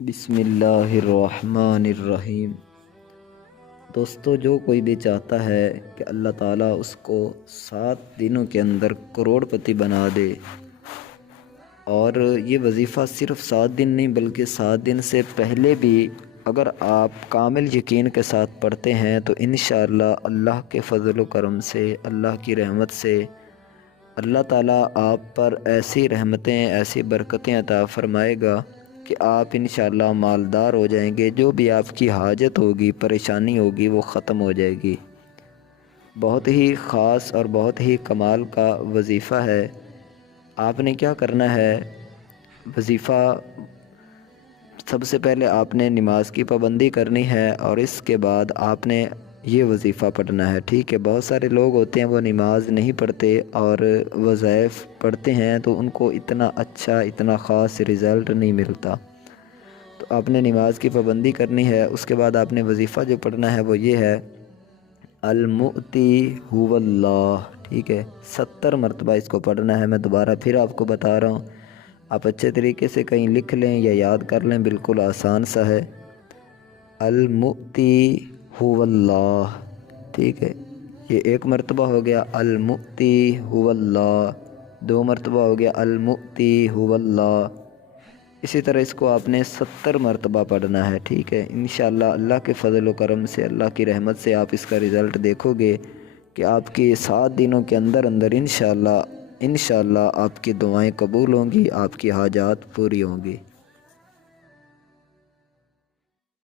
بسم اللہ الرحمن الرحیم۔ دوستو، جو کوئی بھی چاہتا ہے کہ اللہ تعالیٰ اس کو 7 دنوں کے اندر کروڑ پتی بنا دے، اور یہ وظیفہ صرف 7 دن نہیں بلکہ 7 دن سے پہلے بھی اگر آپ کامل یقین کے ساتھ پڑھتے ہیں تو انشاءاللہ اللہ کے فضل و کرم سے، اللہ کی رحمت سے اللہ تعالیٰ آپ پر ایسی رحمتیں، ایسی برکتیں عطا فرمائے گا کہ آپ انشاءاللہ مالدار ہو جائیں گے۔ جو بھی آپ کی حاجت ہوگی، پریشانی ہوگی، وہ ختم ہو جائے گی۔ بہت ہی خاص اور بہت ہی کمال کا وظیفہ ہے۔ آپ نے کیا کرنا ہے؟ وظیفہ سب سے پہلے آپ نے نماز کی پابندی کرنی ہے، اور اس کے بعد آپ نے یہ وظیفہ پڑھنا ہے، ٹھیک ہے؟ بہت سارے لوگ ہوتے ہیں وہ نماز نہیں پڑھتے اور وظائف پڑھتے ہیں تو ان کو اتنا اچھا، اتنا خاص رزلٹ نہیں ملتا۔ تو آپ نے نماز کی پابندی کرنی ہے۔ اس کے بعد آپ نے وظیفہ جو پڑھنا ہے وہ یہ ہے، المؤتی هو اللہ، ٹھیک ہے؟ 70 مرتبہ اس کو پڑھنا ہے۔ میں دوبارہ پھر آپ کو بتا رہا ہوں، آپ اچھے طریقے سے کہیں لکھ لیں یا یاد کر لیں، بالکل آسان سا ہے۔ المؤتی هو اللہ، ٹھیک ہے؟ یہ 1 مرتبہ ہو گیا المؤتی هو اللہ، 2 مرتبہ ہو گیا المؤتی هو اللہ۔ اسی طرح اس کو آپ نے 70 مرتبہ پڑھنا ہے، ٹھیک ہے؟ انشاءاللہ اللہ کے فضل و کرم سے، اللہ کی رحمت سے آپ اس کا رزلٹ دیکھو گے کہ آپ کے 7 دنوں کے اندر انشاءاللہ آپ کی دعائیں قبول ہوں گی، آپ کی حاجات پوری ہوں گی۔